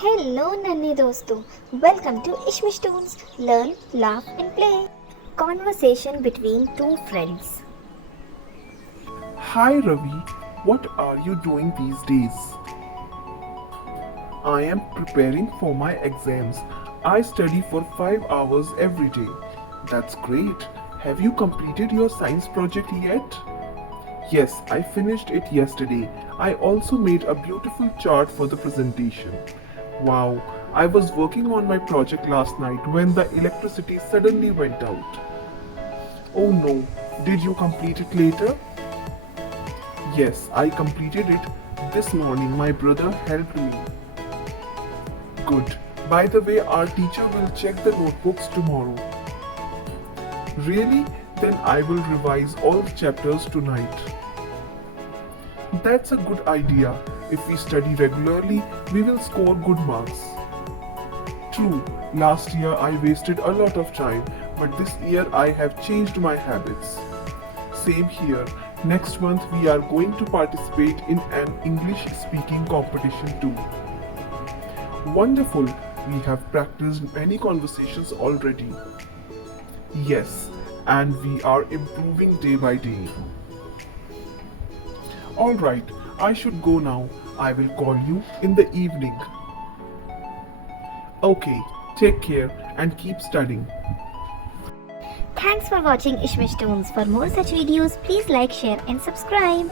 Hello नन्हे दोस्तों, welcome to Ishmish toons learn, laugh and play. Conversation between two friends. Hi Ravi, what are you doing these days? I am preparing for my exams. I study for 5 hours every day. That's great. Have you completed your science project yet? Yes, I finished it yesterday. I also made a beautiful chart for the presentation. Wow, I was working on my project last night when the electricity suddenly went out. Oh no, did you complete it later? Yes, I completed it this morning. My brother helped me. Good. By the way, our teacher will check the notebooks tomorrow. Really? Then I will revise all the chapters tonight. That's a good idea. If we study regularly, we will score good marks. True, last year I wasted a lot of time, but this year I have changed my habits. Same here. Next month we are going to participate in an English speaking competition too. Wonderful! We have practiced many conversations already. Yes, and we are improving day by day. Alright, I should go now. I will call you in the evening. Okay, take care and keep studying. Thanks for watching Ishmish Toons. For more such videos, please like, share and subscribe.